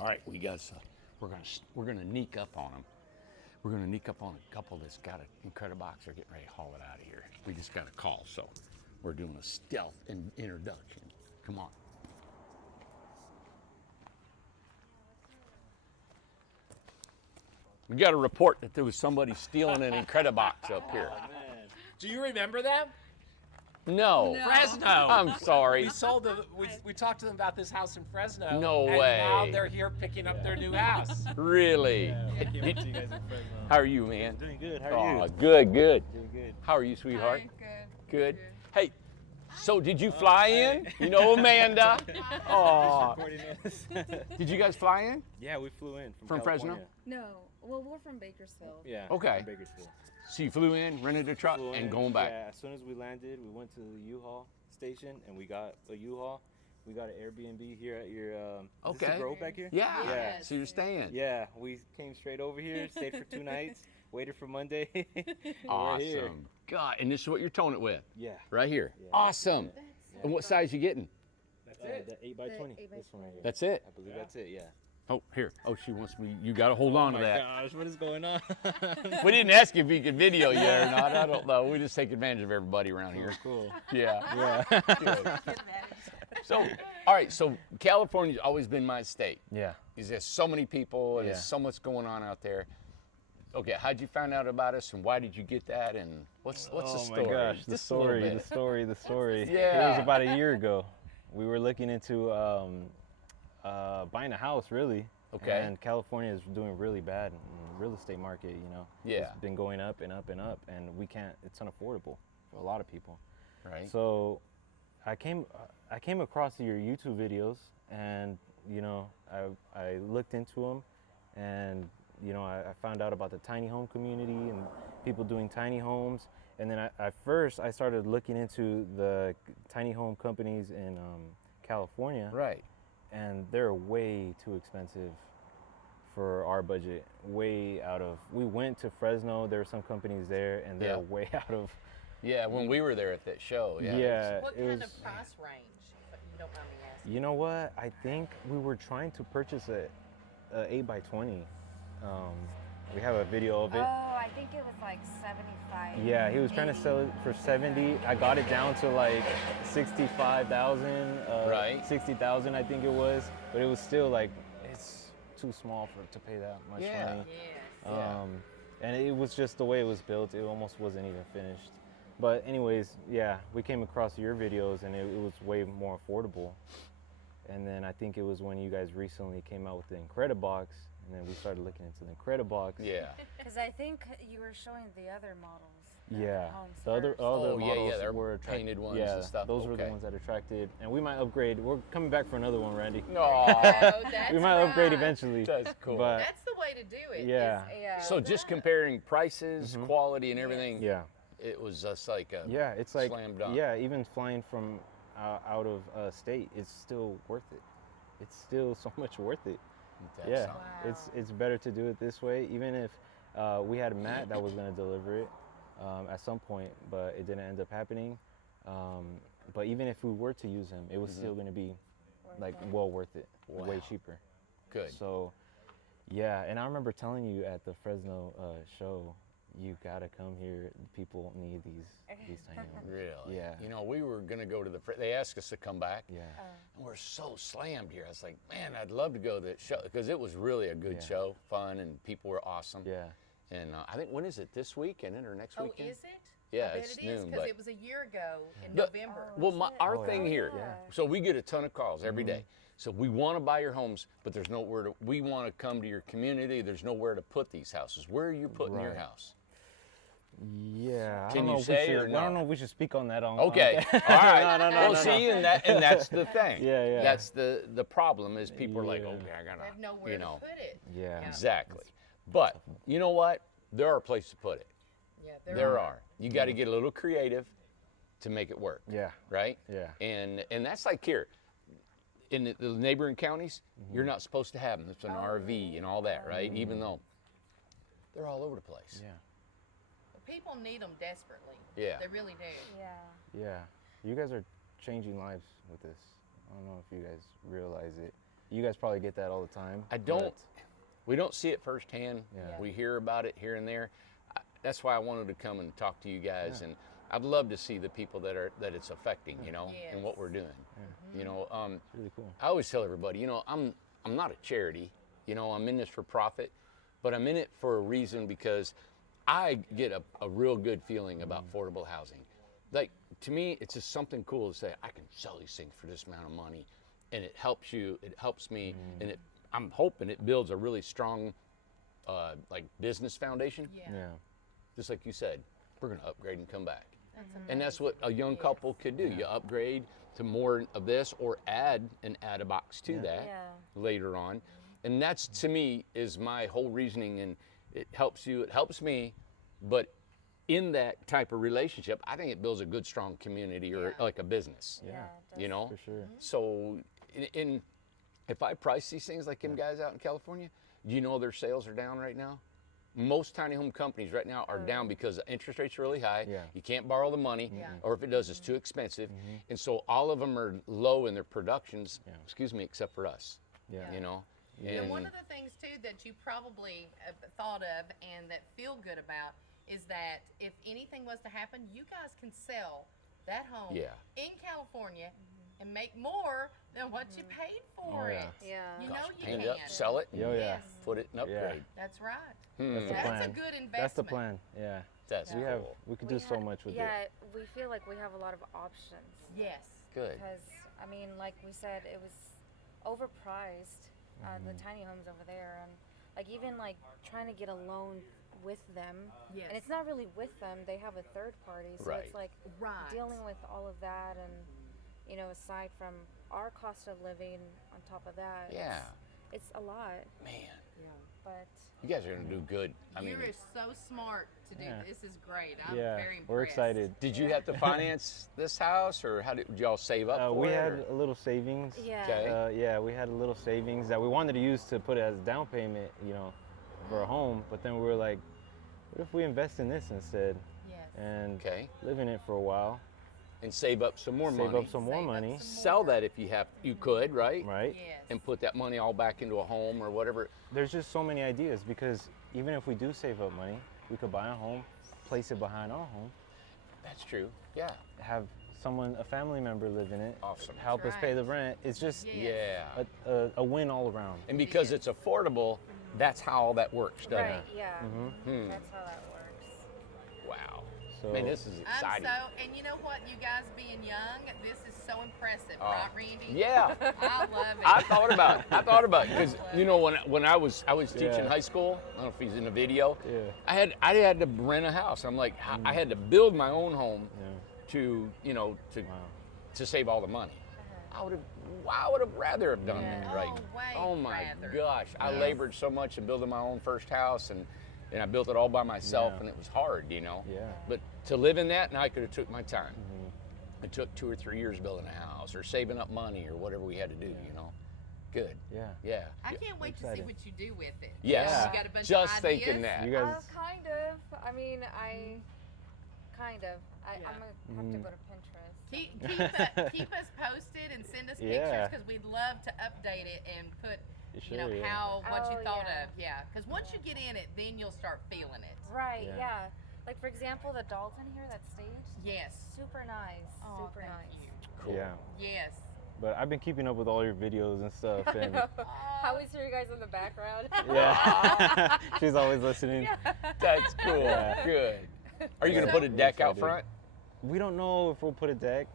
All right, we got. We're gonna sneak up on them. We're gonna sneak up on a couple that's got an Incred-I-Box. They're getting ready to haul it out of here. We just got a call, so we're doing a stealth introduction. Come on. We got a report that there was somebody stealing an Incred-I-Box up here. Oh, man. Do you remember them? No. Fresno. I'm sorry. We talked to them about this house in Fresno. No and way. Now they're here picking up their new house. Really? Yeah, I came up to you guys in Fresno. How are you, man? Doing good. How are you? Good, good. Doing good. How are you, sweetheart? Hi, Good. Hey, so did you fly in? You know Amanda? Oh. Did you guys fly in? Yeah, we flew in From Fresno? California. No, well, we're from Bakersfield. Yeah. Okay. From Bakersfield. So you flew in, rented a truck, Flew and in. going back. Yeah, as soon as we landed, we went to the U-Haul station and we got a U-Haul. We got an Airbnb here at your is this Okay. the Grove back here? Yeah. Yes. So you're staying. Yeah, we came straight over here, stayed for 2 nights, waited for Monday. We're here. Awesome. God, and this is what you're towing it with, Yeah. right here. Yeah. Awesome. And what size you getting? That's it. The 8x20. The 8x20. This one right here. That's it. I believe that's it, yeah. Oh, here. Oh, she wants me. You got to hold on to that. Gosh, what is going on? We didn't ask you if you could video you or not. I don't know. We just take advantage of everybody around here. Cool. Yeah. Yeah. Good. So, all right. So California's always been my state. Yeah. There's so many people and Yeah. there's so much going on out there. Okay, how'd you find out about us and why did you get that and what's the story? Oh my gosh, the Just a little story, bit. the story. Yeah. It was about a year ago. We were looking into buying a house, really. Okay. And California is doing really bad in the real estate market, you know. Yeah. It's been going up and up and up, and we can't, it's unaffordable for a lot of people. Right. So I came across your YouTube videos and, you know, I looked into them and, you know, I found out about the tiny home community and people doing tiny homes. And then I first started looking into the tiny home companies in California. Right. And they're way too expensive for our budget. Way out of. We went to Fresno. There were some companies there, and they're Yeah. way out of. Yeah, when we were there at that show. Yeah. Yeah, What it kind was. of price range, if you don't mind me asking? You know what? I think we were trying to purchase a 8x20. We have a video of Oh, it. I think it was like 75. Yeah, he was trying to sell it for 70. I got it down to like 65,000. Right. 60,000, I think it was. But it was still like it's too small to pay that much Yeah. money. Yes. Yeah. And it was just the way it was built. It almost wasn't even finished. But anyways, yeah, we came across your videos and it was way more affordable. And then I think it was when you guys recently came out with the Incred-I-Box, and then we started looking into the Incred-I-Box. Yeah. Because I think you were showing the other models. Yeah, homes the other first. Oh, yeah, models they're were painted ones yeah, and stuff. those were the Okay. ones that attracted, and we might upgrade. We're coming back for another one, Randy. No. Oh, that's We might upgrade right. eventually. That's cool. But That's the way to do it. Yeah. Yeah. So just comparing prices, quality, and everything, yeah, it was just like a yeah, it's like slam dunk. yeah, even flying from out of state, it's still worth it. It's still so much worth it. That's Yeah, something. it's better to do it this way. Even if we had Matt that was going to deliver it at some point, but it didn't end up happening. But even if we were to use him, it was still going to be like well worth it, way Wow. cheaper. Good. So yeah, and I remember telling you at the Fresno show, you gotta come here. People need these tiny homes. Really? Yeah. You know, we were gonna go to they asked us to come back. Yeah. And we're so slammed here. I was like, man, I'd love to go to that show because it was really a good Yeah. show, fun, and people were awesome. Yeah. And I think when is it? This weekend or next Oh, weekend? is it? Yeah, I bet it's it is noon, because but- it was a year ago in No, November. Well, our Oh, thing yeah. here, Yeah. so we get a ton of calls every day. So we want to buy your homes, but there's nowhere to. We want to come to your community. There's nowhere to put these houses. Where are you putting your Right. house? Yeah. I Can don't know you if say we or should, no? I don't know if we should speak on that on. Okay, all right. No, well, see, and that's the thing. Yeah, yeah. That's the problem is people are like, Yeah. okay, I They gotta, have nowhere you know, to put it. Yeah. exactly. But you know what? There are places to put it. Yeah, There are. You got to get a little creative to make it work. Yeah. Right. Yeah. And that's like here. In the neighboring counties, you're not supposed to have them. It's an RV and all that, right? Even though they're all over the place. Yeah. People need them desperately. Yeah. They really do. Yeah. Yeah. You guys are changing lives with this. I don't know if you guys realize it. you guys probably get that all the time. I don't. but- We don't see it firsthand. Yeah. We hear about it here and there. That's why I wanted to come and talk to you guys, and I'd love to see the people that it's affecting, you know, and what we're doing. You know, It's really cool. I always tell everybody, you know, I'm not a charity. You know, I'm in this for profit, but I'm in it for a reason because I get a real good feeling about affordable housing. Like, to me, it's just something cool to say, I can sell these things for this amount of money, and it helps you, it helps me, and I'm hoping it builds a really strong, like, business foundation. Yeah. Just like you said, we're going to upgrade and come back. That's And that's what a young couple could do. You upgrade to more of this or add an add-a-box to that later on. And that's, to me, is my whole reasoning, and it helps you, it helps me, but in that type of relationship, I think it builds a good, strong community or like a business, Yeah. you know? For sure. So if I price these things like them guys out in California, do you know their sales are down right now? Most tiny home companies right now are down because the interest rates are really high. Yeah. You can't borrow the money, or if it does, it's too expensive. And so all of them are low in their productions, excuse me, except for us, Yeah. you know? And one of the things too that you probably thought of and that feel good about is that if anything was to happen, you guys can sell that home in California and make more than what you paid for Oh, yeah. it. Yeah. You know you Paint can. it up, sell it, Oh, yeah. Yes, put it in upgrade. that's right. That's the That's plan. a good investment. That's the plan. Yeah. That's We cool. could do so much with it. Yeah, we feel like we have a lot of options. Yes. Good. Because, I mean, like we said, it was overpriced, the tiny homes over there. And, like, even, like, trying to get a loan with them. Yes. And it's not really with them. They have a third party. So Right. it's, like, Right. dealing with all of that. And, you know, aside from our cost of living on top of that. Yeah. It's a lot. Man, But you guys are going to do good. I mean, You're so smart to do. Yeah. This is great. I'm Yeah. very impressed. We're excited. did you have to finance this house, or how did y'all save up for We it? had or- a little savings. yeah. Okay. Yeah, we had a little savings that we wanted to use to put as down payment, you know, for a home. But then we were like, what if we invest in this instead Yes. and Okay. live in it for a while, And save up some more save money. up some more Save up money, some Sell more. that if you could, right? right? Yes. And put that money all back into a home or whatever. There's just so many ideas because even if we do save up money, we could buy a home, place it behind our home, That's true. Yeah. have a family member live in it, Awesome. help us That's pay right. the rent. It's just Yes. Yeah. a win all around. And because it's affordable, that's how all that works, doesn't Right, it? yeah. Hmm. That's how that works. Wow. So Man, this is I'm exciting. and you know what? You guys being young, this is so impressive, Oh. right, Randy? Yeah. I love it. I thought about it because you know when I was teaching Yeah. high school. I don't know if he's in the video. Yeah. I had to rent a house. I'm like I had to build my own home Yeah. to Wow. to save all the money. I would have rather have done that, Oh, right? way Oh my rather. gosh, I Yes. labored so much in building my own first house, and I built it all by myself, Yeah. and it was hard, you know. Yeah. But to live in that, now I could have took my time. Mm-hmm. It took 2 or 3 years building a house or saving up money or whatever we had to do, you know. Good. Yeah. Yeah. I can't wait to see Excited. what you do with it. Yes. You got a bunch Just of ideas? thinking that. You guys, Kind of. I mean, kind of. I'm gonna have to go to Pinterest. Keep us posted and send us Yeah. pictures because we'd love to update it and put, you know, Sure, yeah. what you Oh, thought yeah. of. Yeah, because once you get in it, then you'll start feeling it. Right. Yeah. Yeah. Like for example, the Dalton here, that stage. Yes. Super nice. Oh, super thank nice. you. Cool. Yeah. Yes. But I've been keeping up with all your videos and stuff, and I always hear you guys in the background. yeah, she's always listening. That's cool. Yeah. Good. Are you going to Yeah. put a deck out Excited. front? We don't know if we'll put a deck.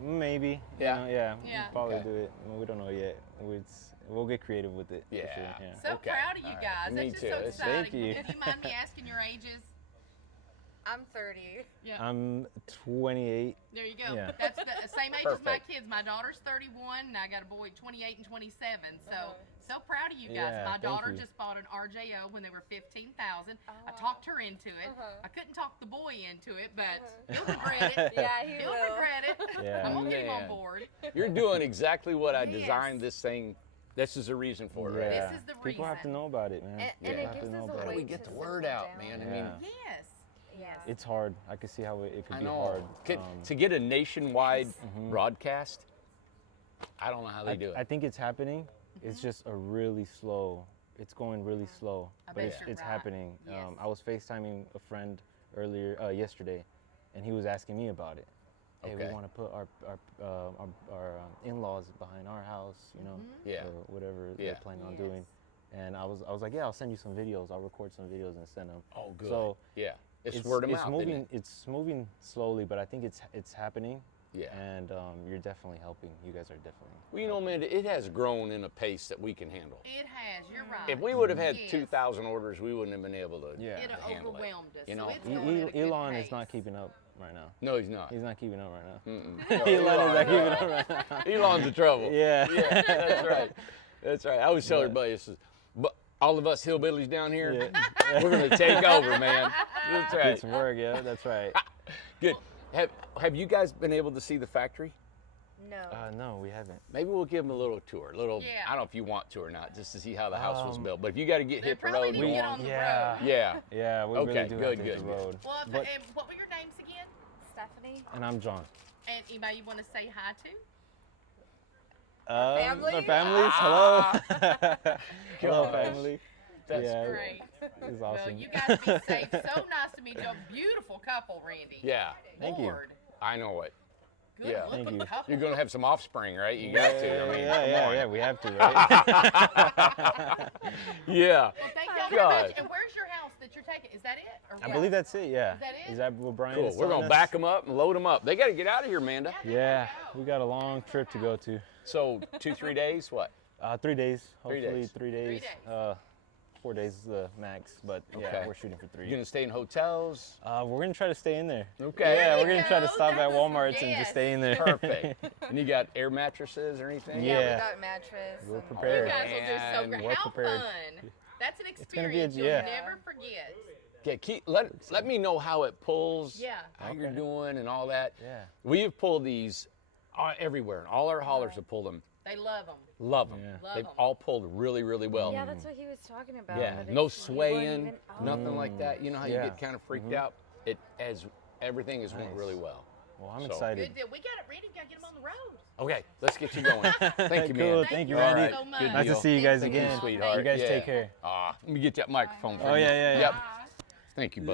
Maybe. Yeah. You know, yeah. Yeah. We'll probably Okay. do it. We don't know yet. We'll get creative with it. For Yeah. sure. Yeah. So Okay. proud of you All right. guys. Me That's just too. so It's- exciting. Thank you. Do you mind me asking your ages? I'm 30. Yeah. I'm 28. There you go. Yeah. That's the same age as my Perfect. kids. My daughter's 31, and I got a boy 28 and 27. So, Uh-huh. so proud of you guys. Yeah, my thank daughter you. just bought an RJO when they were 15,000. I Oh. talked her into it. Uh-huh. I couldn't talk the boy into it, but he'll regret it. Yeah, he He'll will. regret it. Yeah. I'm gonna get him on Man. board. You're doing exactly what I Yes. designed this thing. This is the reason for it, Yeah. right? This is the People have to reason. know about it, man. And Yeah. it People have gives to know us a about How do way we it. get to the word simple out, down. man? I Yeah. mean, Yes. Yes. It's hard. I can see how it could I be know. hard. To get a nationwide broadcast, I don't know how they do it. I think it's happening, it's just a really slow. It's going really slow, I but bet it's, you're it's right. happening. Yes. I was FaceTiming a friend yesterday, and he was asking me about it. Hey, Okay. we want to put our in-laws behind our house, you know, Yeah. or whatever Yeah. they're planning on Yes. doing. And I was like, yeah, I'll send you some videos. I'll record some videos and send them. Oh, good. So yeah. It's word of mouth. moving. Isn't it? It's moving slowly, but I think it's happening. Yeah. And you're definitely helping. You guys are definitely. Well, you know, Amanda, it has grown in a pace that we can handle. It has. You're right. If we would have had Yes. 2,000 orders, we wouldn't have been able to Yeah. It handle it. overwhelmed us. You so know? it's going at a good Elon is pace. not keeping up right now. No, he's not. He's not keeping up right now. Mm-mm. Elon is not keeping up right now. Elon's in trouble. Yeah. Yeah, that's right. That's right. I always tell Yeah. everybody, this is, but all of us hillbillies down here, Yeah. we're going to take over, man. That's Get right. to work, yeah, that's right. Good. Have you guys been able to see the factory? No. No, we haven't. Maybe we'll give them a little tour. Yeah. I don't know if you want to or not, just to see how the house was built. But if you got to get They hit the probably road, need you to get want. on the Yeah. road. Yeah. Yeah, we Okay, really do good, have to hit good, the good. road. Well, But- and what were your names again? Stephanie. and I'm John. And anybody you want to say hi to? family? Our families, hello. Hello, Gosh. family. That's yeah, Great. it's Well, awesome. you guys be safe. So nice to meet you. A beautiful couple, Randy. Yeah. Thank you. Lord. I know it. Good Yeah. looking Thank you. couple. You're going to have some offspring, right? You got to. I mean, yeah, come on. we have to, right? Yeah. Well, thank y'all very much. God. And where's your house that you're taking? Is that it? Or I what? believe that's it, yeah. Is that it? Is that what Brian Cool. is We're telling going to us? back them up and load them up. They got to get out of here, Amanda. Yeah, we got a long trip to go to. So 2-3 days, what? 3 days, 3 hopefully days. 3 days. 3 days. 4 days is the max, but yeah, Okay. we're shooting for 3. You going to stay in hotels? We're gonna try to stay in there. Okay. Yeah, There we're you gonna try to go. stop at That's- Walmart's and yes. just stay in there. Perfect. And you got air mattresses or anything? Yeah. We got mattress. We're and- You prepared. guys will do so And great. we're How prepared. fun. That's an gonna be a- experience you'll yeah. never forget. Okay, let me know how it pulls, Yeah. how you're Okay. doing and all that. Yeah. We have pulled these everywhere, and all our haulers have pulled them. They love them. Love them. Yeah. Love They've 'em. all pulled really, really well. Yeah, that's what he was talking about. Yeah, that no it's- you wouldn't swaying, even- oh. nothing like that. You know how you Yeah. get kind of freaked out? It as everything is went Nice. really well. Well, I'm So- excited. Good deal. We got it ready. We got to get them on the road. Okay, let's get you going. Thank you, Cool. man. Thank you, all Randy. so much. Good Nice deal. to see you guys Thank you, again. sweetheart. You guys Yeah. take care. Let me get that microphone for Oh, you. yeah, yeah, yeah. Yep. Thank you, bud.